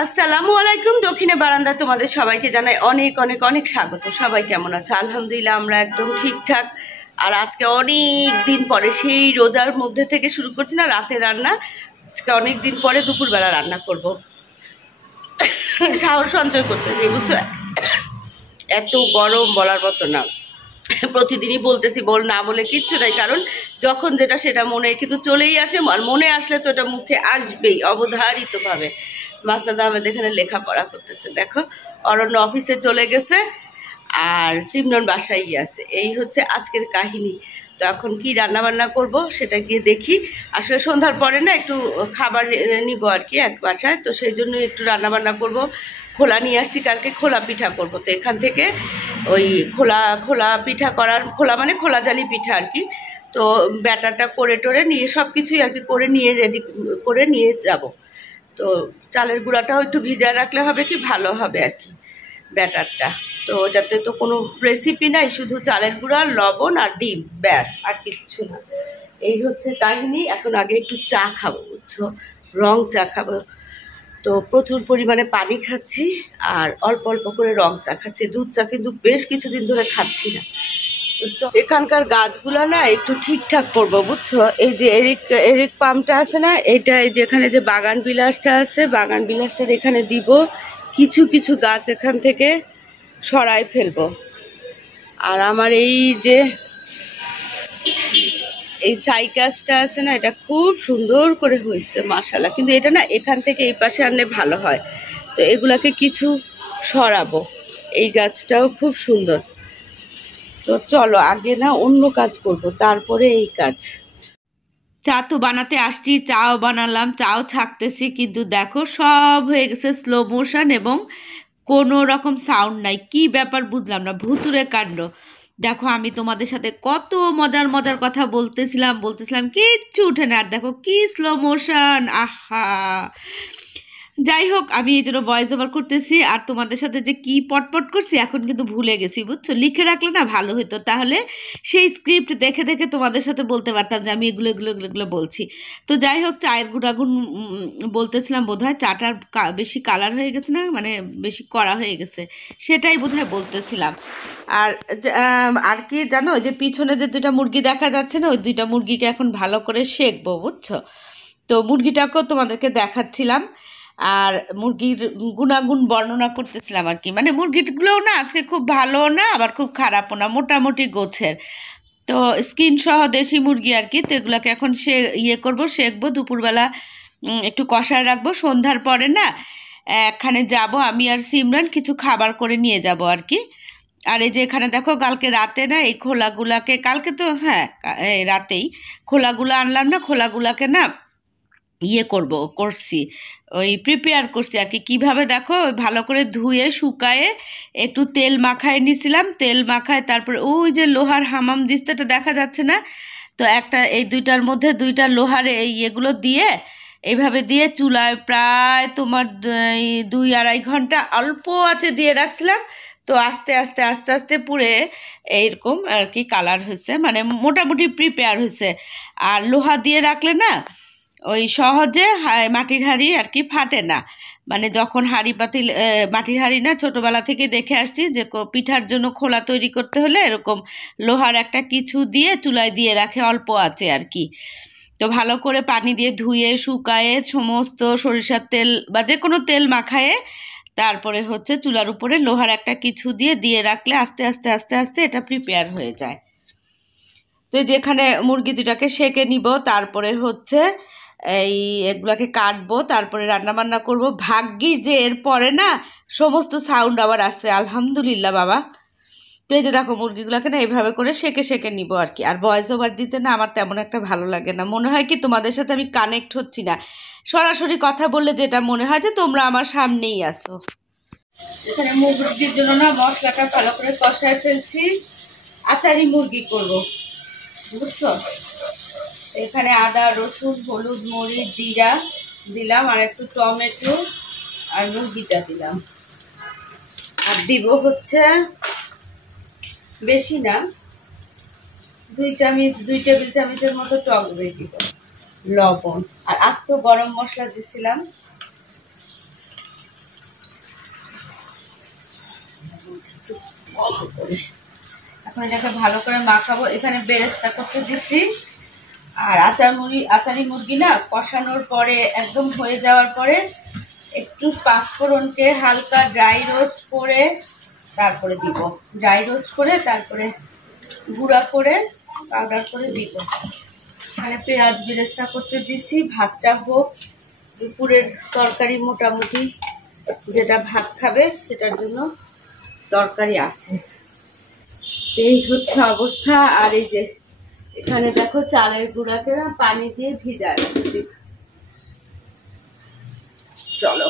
আসসালামু আলাইকুম। দক্ষিণে বারান্দা তোমাদের সবাইকে জানাই অনেক অনেক অনেক স্বাগত। সবাই কেমন আছে? আলহামদুলিল্লাহ আমরা একদম ঠিকঠাক। আর আজকে অনেক দিন পরে, সেই রোজার মধ্যে থেকে শুরু করছি না রাতে রান্না, আজকে অনেক দিন পরে দুপুরবেলা রান্না করব। সাহস সঞ্চয় করতেছি, বুঝছো? এত গরম বলার মতো না। প্রতিদিনই বলতেছি, না বলে কিচ্ছু নাই, কারণ যখন যেটা সেটা মনে কিন্তু চলেই আসে, আর মনে আসলে তো এটা মুখে আসবেই অবধারিতভাবে। মাসনাদ আহমেদ এখানে লেখাপড়া করতেছে, দেখো। অরণ্য অফিসে চলে গেছে আর সিমরন বাসায় আছে। এই হচ্ছে আজকের কাহিনী। তো এখন কি রান্না বান্না করব সেটা গিয়ে দেখি। আসলে সন্ধ্যার পরে না একটু খাবার নিব আর কি এক বাসায়, তো সেই জন্য একটু রান্না বান্না করব। খোলা নিয়ে আসছি, কালকে খোলা পিঠা করব। তো এখান থেকে ওই খোলা পিঠা করার, খোলা মানে খোলা জালি পিঠা আর কি। তো ব্যাটারটা করে টোরে নিয়ে সব কিছুই আর কি করে নিয়ে রেডি করে নিয়ে যাব। তো চালের গুঁড়াটাও একটু ভিজায় রাখলে হবে কি ভালো হবে আর কি ব্যাটারটা। তো ওটাতে তো কোনো রেসিপি নাই, শুধু চালের গুঁড়া, লবণ আর ডিম, ব্যাস, আর কিচ্ছু না। এই হচ্ছে কাহিনী। এখন আগে একটু চা খাবো, বুঝছো, রং চা খাবো। তো প্রচুর পরিমাণে পানি খাচ্ছি আর অল্প অল্প করে রং চা খাচ্ছি। দুধ চা কিন্তু বেশ কিছুদিন ধরে খাচ্ছি না। এখানকার গাছগুলো না একটু ঠিকঠাক করবো, বুঝছো। এই যে এরিক পামটা আছে না, এটা এই যেখানে যে বাগান বিলাসটা আছে, বাগান বিলাসটার এখানে দিব। কিছু কিছু গাছ এখান থেকে সরাই ফেলবো। আর আমার এই যে এই সাইকাসটা আছে না, এটা খুব সুন্দর করে হয়েছে মাশাআল্লাহ, কিন্তু এটা না এখান থেকে এই পাশে আনলে ভালো হয়। তো এগুলাকে কিছু সরাবো। এই গাছটাও খুব সুন্দর। তো চলো আগে না অন্য কাজ করব, তারপরে এই কাজ। চা তো বানাতে আসছি, চাও বানালাম, চাও ছাঁকতেছি, কিন্তু দেখো সব হয়ে গেছে স্লো মোশন এবং কোনো রকম সাউন্ড নাই। কি ব্যাপার বুঝলাম না, ভুতুরে কাণ্ড। দেখো আমি তোমাদের সাথে কত মজার মজার কথা বলতেছিলাম, কিচ্ছু উঠে না। আর দেখো কি স্লো মোশন, আহা। যাই হোক, আমি এই জন্য ভয়েস ওভার করতেছি, আর তোমাদের সাথে যে কি পটপট করছি এখন কিন্তু ভুলে গেছি, বুঝছো। লিখে রাখলে না ভালো হতো, তাহলে সেই স্ক্রিপ্ট দেখে দেখে তোমাদের সাথে বলতে পারতাম যে আমি এগুলো এগুলো এগুলো এগুলো বলছি। তো যাই হোক, চায়ের গুণাগুণ বলতেছিলাম, বোধহয় চাটার বেশি কালার হয়ে গেছে না, মানে বেশি কড়া হয়ে গেছে, সেটাই বোধহয় বলতেছিলাম। আর আর কি জানো, যে পিছনে যে দুইটা মুরগি দেখা যাচ্ছে না, ওই দুইটা মুরগিকে এখন ভালো করে সেঁকবো, বুঝছো। তো মুরগিটাকেও তোমাদেরকে দেখাচ্ছিলাম আর মুরগির গুণাগুণ বর্ণনা করতেছিলাম আর কি। মানে মুরগিগুলোও না আজকে খুব ভালো না, আবার খুব খারাপও না, মোটামুটি গোছের। তো স্কিন সহ দেশি মুরগি আর কি। তো এগুলোকে এখন করবো, সেঁকবো। দুপুরবেলা একটু কষায় রাখবো, সন্ধ্যার পরে না এখানে যাব আমি আর সিমরান, কিছু খাবার করে নিয়ে যাব আর কি। আর এই যে এখানে দেখো, কালকে রাতে না এই খোলাগুলাকে, কালকে তো হ্যাঁ রাতেই খোলাগুলা আনলাম না, খোলাগুলাকে না করছি, ওই প্রিপেয়ার করছি আর কি। কীভাবে দেখো, ভালো করে ধুয়ে শুকায়ে একটু তেল মাখায় নিছিলাম, তেল মাখায় তারপরে ওই যে লোহার হামাম দিস্তাটা দেখা যাচ্ছে না, তো একটা এই দুইটার মধ্যে দুইটা লোহার এই এগুলো দিয়ে এইভাবে দিয়ে চুলায় প্রায় তোমার 2-2.5 ঘন্টা অল্প আঁচে দিয়ে রাখছিলাম। তো আস্তে আস্তে আস্তে আস্তে পুড়ে এইরকম আর কি কালার হয়েছে, মানে মোটামুটি প্রিপেয়ার হয়েছে। আর লোহা দিয়ে রাখলে না ওই সহজে মাটির হাঁড়ি আর কি ফাটে না। মানে যখন হাঁড়ি পাতিল, মাটির হাঁড়ি না, ছোটোবেলা থেকে দেখে আসছি যে পিঠার জন্য খোলা তৈরি করতে হলে এরকম লোহার একটা কিছু দিয়ে চুলায় দিয়ে রাখে অল্প আছে আর কি। তো ভালো করে পানি দিয়ে ধুয়ে শুকায়ে সমস্ত সরিষার তেল বা যে কোনো তেল মাখায়ে তারপরে হচ্ছে চুলার উপরে লোহার একটা কিছু দিয়ে দিয়ে রাখলে আস্তে আস্তে আস্তে আস্তে এটা প্রিপেয়ার হয়ে যায়। তো যেখানে মুরগি দুটাকে সেঁকে নিব, তারপরে হচ্ছে এই এগুলাকে কাটবো, তারপরে রান্না বান্না করব। ভাগ্যিস যে এরপরে না সমস্ত সাউন্ড আবার আসছে, আলহামদুলিল্লাহ বাবা। তো এই যে দেখো মুরগিগুলোকে না এইভাবে করে সেঁকে সেঁকে নিব আর কি। আর ভয়েস ওভার দিতে না আমার তেমন একটা ভালো লাগে না, মনে হয় কি তোমাদের সাথে আমি কানেক্ট হচ্ছি না। সরাসরি কথা বললে যেটা মনে হয় যে তোমরা আমার সামনেই আছো। এখানে মুরগির জন্য না মশলাটা ভালো করে কষায় ফেলছি, আচারি মুরগি করব, বুঝছো। এখানে আদা, রসুন, হলুদ, মরিচ, জিরা দিলাম, আর একটু টমেটো আর মুরগিটা দিলাম। আর দিব হচ্ছে বেশি না, 2 টেবিল চামচের মতো টক দই দিব, লবণ, আর আস্ত গরম মশলা দিছিলাম। একটু কম করে। এখন এটাকে ভালো করে মাখাবো। এখানে বেরেস্তা করতে দিচ্ছি। আর আচারি মুরগি না কষানোর পরে একদম হয়ে যাওয়ার পরে একটু পাঁচফোড়নকে হালকা ড্রাই রোস্ট করে তারপরে দিব। ড্রাই রোস্ট করে তারপরে গুঁড়া করে পাউডার করে দিব। এখানে পেঁয়াজ বেরেস্তা করতে দিচ্ছি। ভাতটা হোক, দুপুরের তরকারি মোটামুটি যেটা ভাত খাবে সেটার জন্য তরকারি আছে। এই হচ্ছে অবস্থা। আর এই যে এখানে দেখো চালের গুঁড়াকে না পানি দিয়ে ভিজা রাখছি। চলো।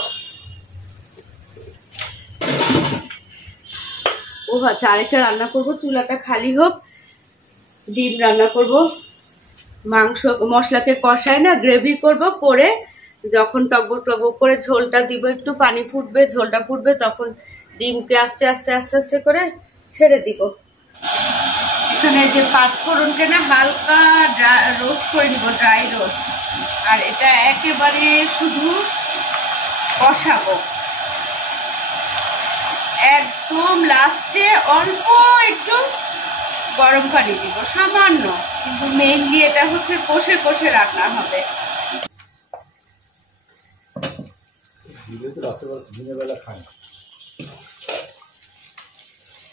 ও আচ্ছা, আরেকটা রান্না করব, চুলাটা খালি হোক। ডিম রান্না করব। মাংস মশলাকে কষায় না গ্রেভি করব, করে যখন টকবক টকবক করে ঝোলটা দিব, একটু পানি ফুটবে, ঝোলটা ফুটবে, তখন ডিমকে আস্তে আস্তে আস্তে আস্তে করে ছেড়ে দিব। এখানে যে পাঁচফোড়নকে না হালকা রোস্ট করে নিব, ড্রাই রোস্ট। আর এটা একেবারে শুধু কষাবো। একদম লাস্টে অল্প একটু গরম পানি দিব, সামান্য, কিন্তু মেইনলি এটা হচ্ছে কষে কষে রান্না হবে।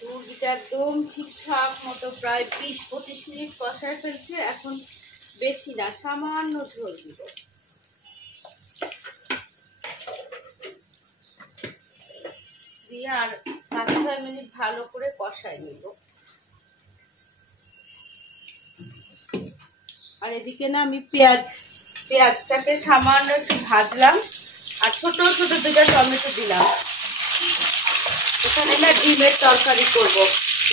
মুরগিটা একদম ঠিকঠাক মতো প্রায় 20-25 মিনিট কষায় ফেলছে। এখন বেশি না, সামান্য ঝোল দিব। দিয়ে আর 5-6 মিনিট ভালো করে কষায় নিব। আর এদিকে না আমি পেঁয়াজটাকে সামান্য একটু ভাজলাম, আর ছোট ছোট 2টা টমেটো দিলাম। এখানে না ডিমের তরকারি করব,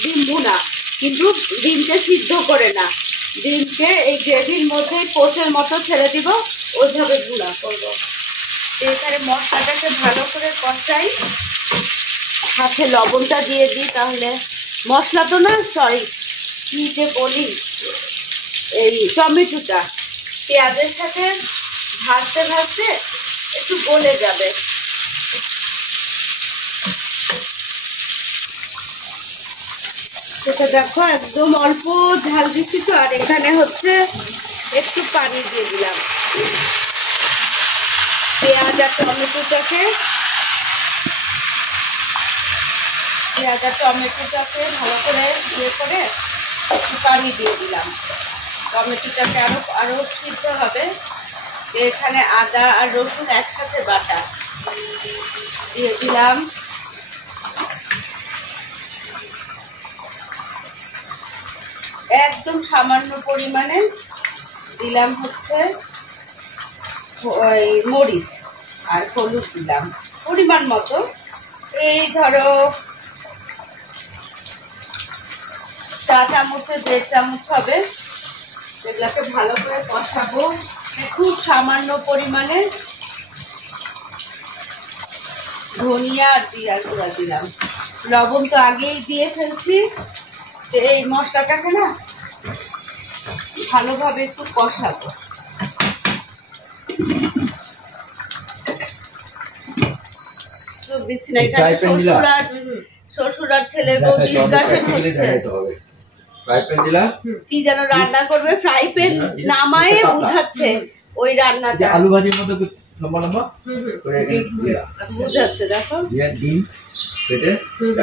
ডিম ভুনা, কিন্তু ডিমকে সিদ্ধ করে না, ডিমকে এই গ্রেভির মধ্যে পোচের মতো ছেড়ে দিব, ওইভাবে ভুনা করব। এখানে মশলাটাকে ভালো করে কষাই, সাথে লবণটা দিয়ে দিই। তাহলে মশলা তো না, সরি কি যে বলি, এই টমেটোটা পেঁয়াজের সাথে ভাজতে ভাজতে একটু গলে যাবে। সেটা দেখো একদম অল্প ঝাল দিচ্ছি তো। আর এখানে হচ্ছে একটু পানি দিয়ে দিলাম। পেঁয়াজ আর টমেটোটাকে ভালো করে ইয়ে করে একটু পানি দিয়ে দিলাম। টমেটোটাকে আরো সিদ্ধ হবে। এখানে আদা আর রসুন একসাথে বাটা দিয়ে দিলাম। একদম সামান্য পরিমাণে দিলাম হচ্ছে মরিচ আর হলুদ দিলাম পরিমাণ মতো। এই ধরো 4 চামচে 1.5 চামচ হবে। এগুলাকে ভালো করে কষাবো। খুব সামান্য পরিমাণে ধনিয়া আর জিরার গুঁড়া দিলাম। লবণ তো আগেই দিয়ে ফেলছি। এই মশলাটাকে না ভালোভাবে একটু কষাবো। দিচ্ছি না, এখানে শ্বশুর আর ছেলের বউ ডিসকাশন হচ্ছে। কি যেন রান্না করবে, ফ্রাই প্যান নামায়ে বুঝাচ্ছে ওই রান্নাটা। আলু ভাজির মতো লম্বা লম্বা করে বুঝাচ্ছে, দেখো ডিম কেটে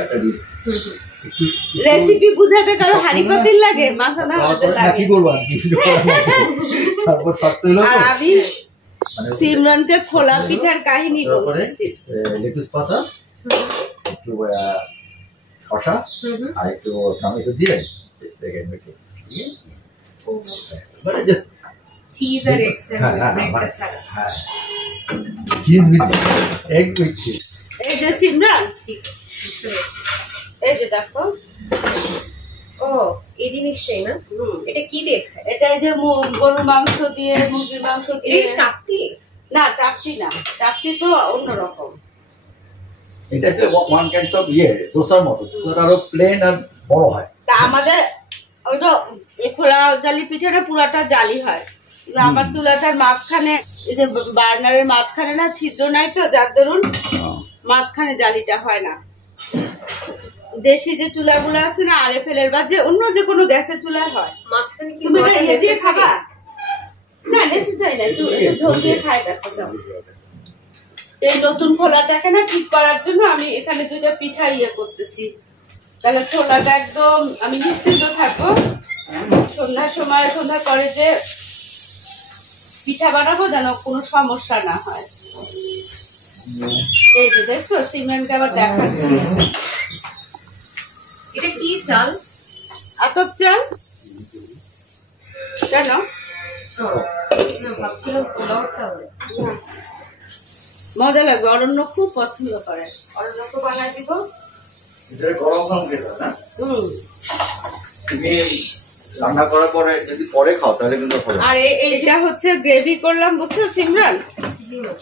একটা ডিম। রেসিপি বুঝাতে কারো হাড়ি পাতিল লাগে, মাসানা হাতে লাগে। কি করব আর কিছু করার নেই। তারপর শর্ত হলো আর আমি সিমরনকে খোলা পিঠার কাহিনী বলতেছি। লেটুস পাতা, একটু শসা আর একটু টমেটো দিয়ে মানে যে চিজ আর এগস হ্যাঁ cheese with egg with cheese. এই যে সিমরন, এই যে দেখো, ও এই জিনিসটাই না, এটা কি দিয়ে খায়? এটা এই যে গরুর মাংস দিয়ে, মুরগির মাংস দিয়ে। এই চাপটি না, চাপটি না, চাপটি তো অন্যরকম। এটা হচ্ছে ওয়ান কাইন্ডস অফ দোসার মতো, দোসার আরো প্লেন আর বড় হয়। তা আমাদের ওইটা এই খোলা জালি পিঠাটা পুরাটা জালি হয়, কিন্তু আমার চুলাটার মাঝখানে, এই যে বার্নারের মাঝখানে না ছিদ্র নাই তো, যার দরুন মাঝখানে জালিটা হয় না। দেশি যে চুলাগুলো আছে না RFL এর বা যে অন্য যে কোনো গ্যাসের চুলায় হয়। মাঝখানে কি তুমি এটা ইয়ে দিয়ে খাবা? না নেসে চাই না, একটু ঝোল দিয়ে খাই দেখো যাও। এই নতুন খোলাটাকে না ঠিক করার জন্য আমি এখানে 2টা পিঠা ইয়ে করতেছি, তাহলে খোলাটা একদম আমি নিশ্চিন্ত থাকবো সন্ধ্যার সময়, সন্ধ্যার পরে যে পিঠা বানাবো যেন কোনো সমস্যা না হয়। এই যে দেখছো সিমেন্ট আবার দেখাচ্ছি। এটা কি চাল? আতপ চাল। কেন? না ভাবছিলাম পোলাও চাল। মজা লাগবে, অরণ্য খুব পছন্দ করে। অরণ্যকে বানাই দিব। এটা গরম গরম খেতে না? তুমি রান্না করার পরে যদি পরে খাও তাহলে কিন্তু ভালো। আর এইটা হচ্ছে গ্রেভি করলাম, বুঝছো সিমরান?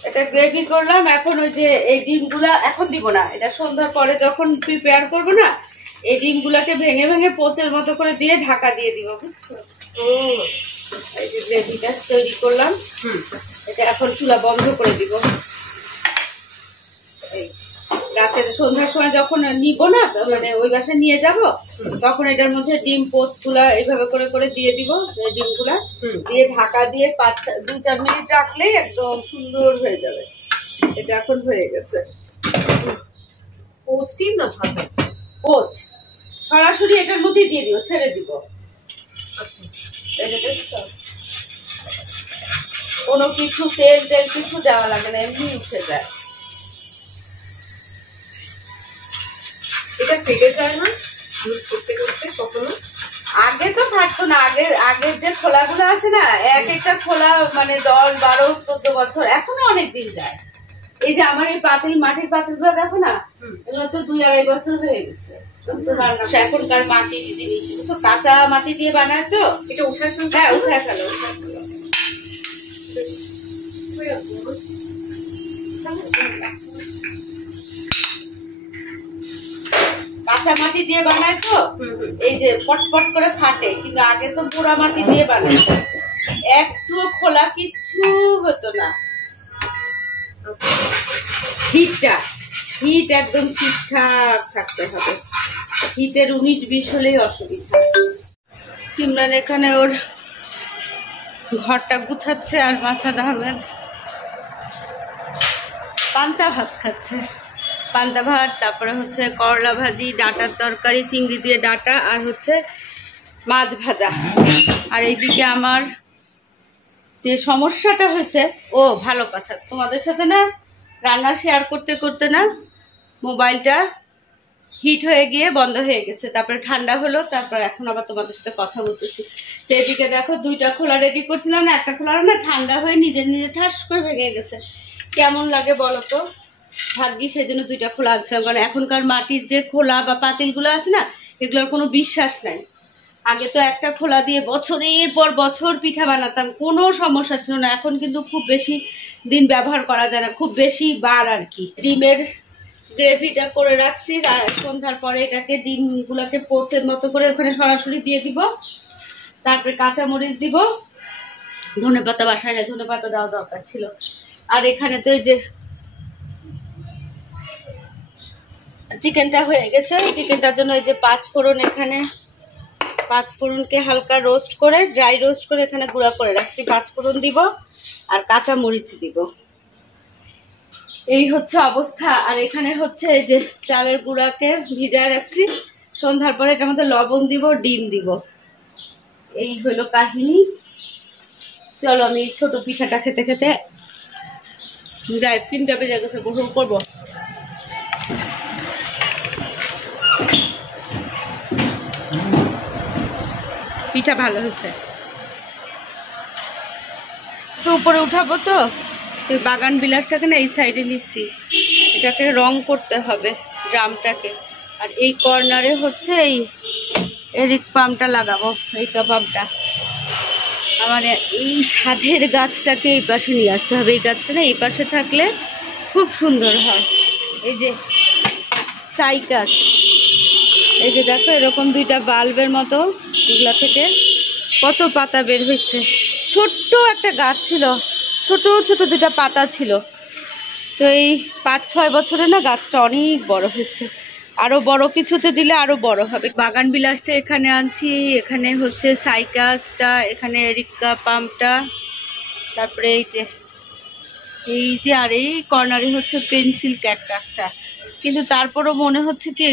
এটা গ্রেভি করলাম। এখন ওই যে এই ডিমগুলা এখন দিব না, এটা সন্ধ্যার পরে যখন প্রিপেয়ার করবো না, এই ডিমগুলাকে ভেঙে ভেঙে পোচের মতো করে দিয়ে ঢাকা দিয়ে দিব, বুঝছো? এই যে গ্রেভিটা তৈরি করলাম, এটা এখন চুলা বন্ধ করে দিব। এই রাতের সন্ধ্যার সময় যখন নিব না, মানে ওই বাসায় নিয়ে যাব, তখন এটার মধ্যে ডিম পোচ গুলা এইভাবে করে করে দিয়ে দিব। ডিমগুলা দিয়ে ঢাকা দিয়ে 2-4 মিনিট রাখলেই একদম সুন্দর হয়ে যাবে। এটা এখন হয়ে গেছে। পোচ ডিম না ভাজা? পোচ সরাসরি এটার মধ্যে দিয়ে দিব, ছেড়ে দিব। আচ্ছা, এই যে দেখছো, কোনো কিছু তেল তেল কিছু দেওয়া লাগে না, এমনি উঠে যায়। এটা ফেটে যায় না ইউজ করতে করতে কখনো? আগে তো থাকতো না, আগের যে খোলাগুলো আছে না, এক একটা খোলা মানে 10, 12, 14 বছর, এখনো অনেক দিন যায়। এই যে আমার এই পাতিল, মাটির পাতিলগুলো দেখো না, এগুলো তো 2-2.5 বছর হয়ে গেছে। এখনকার মাটির জিনিস তো কাঁচা মাটি দিয়ে বানায় তো। এটা উঠায় ফেলতে? হ্যাঁ উঠায় ফেলো, উঠায় ফেলো। কাঁচা মাটি দিয়ে বানায় তো, এই যে পটপট করে ফাটে, কিন্তু আগে তো পোড়া মাটি দিয়ে বানায়, একটুও খোলা কিচ্ছু হতো না। হিট একদম ঠিকঠাক থাকতে হবে, হিটের 19-20 হলেই অসুবিধা। সিমরান এখানে ওর ঘরটা গুছাচ্ছে, আর মাসাদ আহমেদ পান্তা ভাত খাচ্ছে। পান্তা ভাত, তারপরে হচ্ছে করলা ভাজি, ডাঁটার তরকারি, চিংড়ি দিয়ে ডাঁটা, আর হচ্ছে মাছ ভাজা। আর এইদিকে আমার যে সমস্যাটা হয়েছে, ও ভালো কথা, তোমাদের সাথে না রান্না শেয়ার করতে করতে না মোবাইলটা হিট হয়ে গিয়ে বন্ধ হয়ে গেছে, তারপরে ঠান্ডা হলো, তারপর এখন আবার তোমাদের সাথে কথা বলতেছি। তো এদিকে দেখো 2টা খোলা রেডি করছিলাম না, একটা খোলা না ঠান্ডা হয়ে নিজে নিজে ঠাস করে ভেঙে গেছে। কেমন লাগে বলো তো? ভাগ্যি সেই জন্য 2টা খোলা আনছিলাম, কারণ এখনকার মাটির যে খোলা বা পাতিলগুলো আছে না, এগুলোর কোনো বিশ্বাস নাই। আগে তো একটা খোলা দিয়ে বছরের পর বছর পিঠা বানাতাম, কোনো সমস্যা ছিল না। এখন কিন্তু খুব বেশি দিন ব্যবহার করা যায় না, খুব বেশি বার আর কি। ডিমের গ্রেভিটা করে রাখছি, সন্ধ্যার পরে এটাকে ডিমগুলোকে পোচের মতো করে ওখানে সরাসরি দিয়ে দিব। তারপরে কাঁচামরিচ দিব, ধনেপাতা বাসায় না, ধনেপাতা দেওয়া দরকার ছিল। আর এখানে তো এই যে চিকেনটা হয়ে গেছে, চিকেনটার জন্য এই যে 5 ফোড়ন, এখানে 5 ফোড়নকে হালকা রোস্ট করে, ড্রাই রোস্ট করে এখানে গুঁড়া করে রাখছি। 5 ফোড়ন দিব আর কাঁচা মরিচ দিব। এই হচ্ছে অবস্থা। আর এখানে হচ্ছে এই যে চালের গুঁড়াকে ভিজায় রাখছি, সন্ধ্যার পরে এটার মধ্যে লবণ দিব, ডিম দিব। এই হলো কাহিনী। চলো আমি ছোট পিঠাটা খেতে খেতে যাই, 3টা বেজে গেছে, গোসল করবো। পিঠা ভালো হয়েছে। তো উপরে উঠাবো তো, এই বাগান বিলাসটাকে না এই সাইডে নিচ্ছি, এটাকে রং করতে হবে ড্রামটাকে। আর এই কর্নারে হচ্ছে এই এরিক পামটা লাগাবো, এই পামটা। আমার এই সাধের গাছটাকে এই পাশে নিয়ে আসতে হবে। এই গাছটা না এই পাশে থাকলে খুব সুন্দর হয়। এই যে সাইকাস, এই যে দেখো এরকম 2টা বাল্বের মতো, এগুলা থেকে কত পাতা বের হয়েছে। ছোট্ট একটা গাছ ছিল, ছোট ছোট 2টা পাতা ছিল। তো এই 5-6 বছরে না গাছটা অনেক বড় হয়েছে। আরো বড় কিছুতে দিলে আরো বড় হবে। বাগান বিলাসটা এখানে আনছি, এখানে হচ্ছে সাইকাসটা, এখানে এরিকা পাম্পটা, তারপরে এই যে আর এই কর্নারে হচ্ছে পেন্সিল ক্যাকটাসটা। কিন্তু তারপরও মনে হচ্ছে কি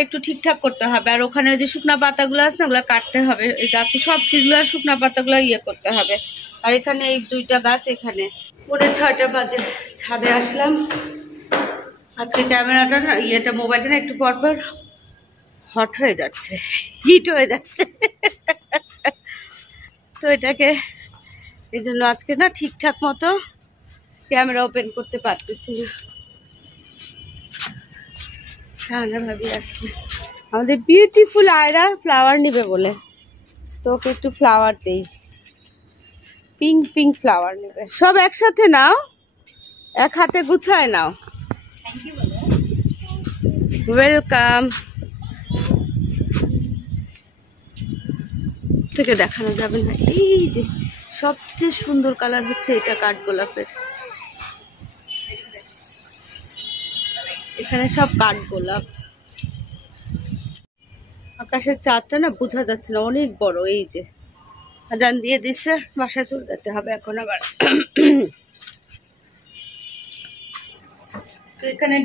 একটু ঠিকঠাক করতে হবে। আর ওখানে যে শুকনা পাতাগুলো আছে না, ওগুলো কাটতে হবে। এই গাছে সব কিছুগুলো শুকনা পাতাগুলো করতে হবে। আর এখানে এই দুইটা গাছ, এখানে 6:30 বাজে ছাদে আসলাম। আজকে ক্যামেরাটা না মোবাইলটা না একটু পরপর হট হয়ে যাচ্ছে, হিট হয়ে যাচ্ছে। তো এটাকে এই জন্য আজকে না ঠিকঠাক মতো ক্যামেরা ওপেন করতে পারতেছি না। ঠান্ডা ভাবি আসছে আমাদের বিউটিফুল আয়রা ফ্লাওয়ার নিবে বলে, তো ওকে একটু ফ্লাওয়ার দেই। পিঙ্ক পিঙ্ক ফ্লাওয়ার নেবে। সব একসাথে নাও, এক হাতে গুছায় নাও। ওয়েলকাম। থেকে দেখানো যাবে না। এই যে সবচেয়ে সুন্দর কালার হচ্ছে এটা কাঠগোলাপের। এখানে সব কাঠগোলাপ। আকাশের চাঁদটা না বোঝা যাচ্ছে না, অনেক বড়। এই যে আজান দিয়ে দিচ্ছে, বাসায় চলে যেতে হবে এখন আবার। এখানে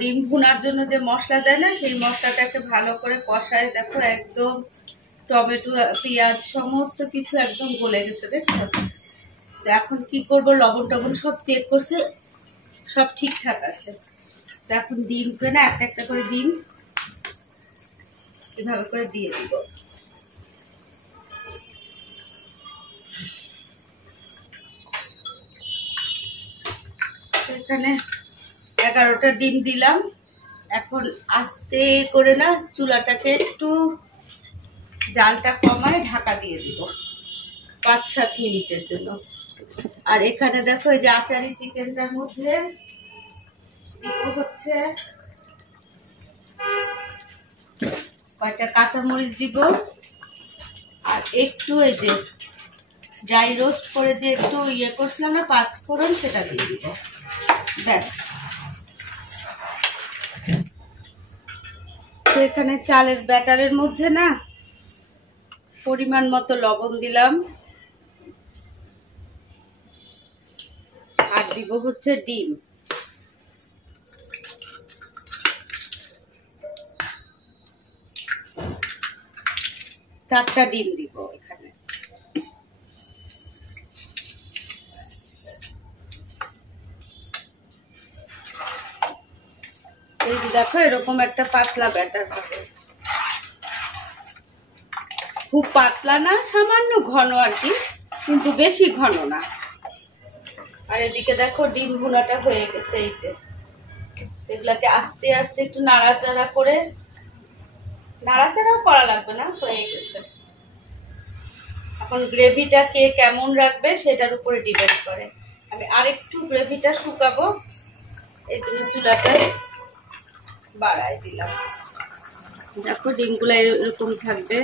ডিম ভুনার জন্য যে মশলা দেয় না, সেই মশলাটাকে ভালো করে কষায়। দেখো একদম টমেটো পেঁয়াজ সমস্ত কিছু একদম গলে গেছে, দেখছো? এখন কি করব, লবণ টবণ সব চেক করছে, সব ঠিকঠাক আছে। এখন ডিমকে না একটা একটা করে ডিম এভাবে করে দিয়ে দিব। এখানে 11টা ডিম দিলাম। এখন আস্তে করে না চুলাটাকে একটু জালটা কমায় ঢাকা দিয়ে দিব 5-7 মিনিটের জন্য। আর এখানে দেখো এই যে আচারি চিকেনটার মধ্যে দিব হচ্ছে কয়েকটা কাঁচামরিচ দিব, আর একটু এই যে ড্রাই রোস্ট করে যে একটু করছিলাম না 5 ফোড়ন, সেটা দিয়ে দিব। ব্যাস। তো এখানে চালের ব্যাটারের মধ্যে না পরিমাণ মতো লবণ দিলাম, আর দিব হচ্ছে ডিম। চারটা ডিম দিব এখানে। এই যে দেখো এরকম একটা পাতলা ব্যাটার হবে, খুব পাতলা না, সামান্য ঘন আর কি, কিন্তু বেশি ঘন না। আর এদিকে দেখো ডিম ভুনাটা হয়ে গেছে। এই যে এগুলাকে আস্তে আস্তে একটু নাড়াচাড়া করে, নাড়াচাড়াও করা লাগবে না, হয়ে গেছে। এখন গ্রেভিটা কে কেমন রাখবে সেটার উপরে ডিপেন্ড করে। আমি আরেকটু গ্রেভিটা শুকাবো, এই জন্য চুলাটা বাড়াই দিলাম। দেখো ডিমগুলো এরকম থাকবে।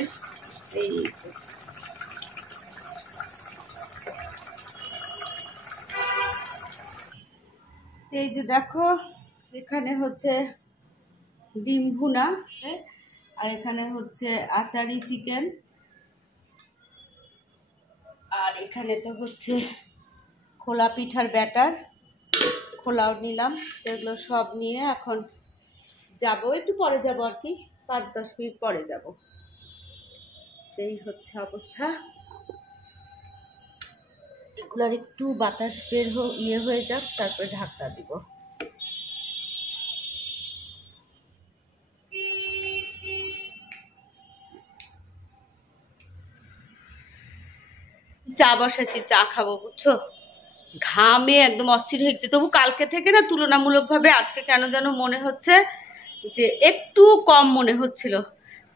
এই যে দেখো এখানে হচ্ছে ডিম ভুনা, আর এখানে হচ্ছে আচারি চিকেন, আর এখানে তো হচ্ছে খোলা পিঠার ব্যাটার, খোলাও নিলাম। তো এগুলো সব নিয়ে এখন যাব, একটু পরে যাব আর কি, 5-10 মিনিট পরে যাব। এই হচ্ছে অবস্থা। এগুলার একটু বাতাস বের হয়ে যাক, তারপরে ঢাকনা দিব। চা বসাইছি, চা খাবো বুঝছো। ঘামে একদম অস্থির হয়ে গেছে। তবু কালকে থেকে না তুলনামূলকভাবে আজকে কেন যেন মনে হচ্ছে যে একটু কম মনে হচ্ছিল,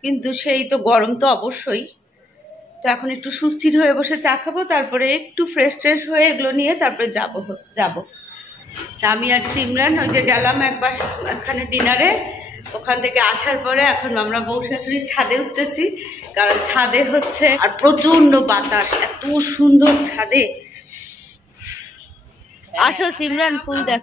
কিন্তু সেই তো গরম তো অবশ্যই। তো এখন একটু সুস্থির হয়ে বসে চা খাবো, তারপরে একটু ফ্রেশ হয়ে এগুলো নিয়ে তারপরে যাব। আমি আর সিমরান ওই যে গেলাম একবার এখানে ডিনারে, ওখান থেকে আসার পরে এখন আমরা বউ শাশুড়ি ছাদে উঠতেছি, কারণ ছাদে হচ্ছে আর প্রচন্ড বাতাস, এত সুন্দর ছাদে। আসো সিমরান, ফুল দেখো।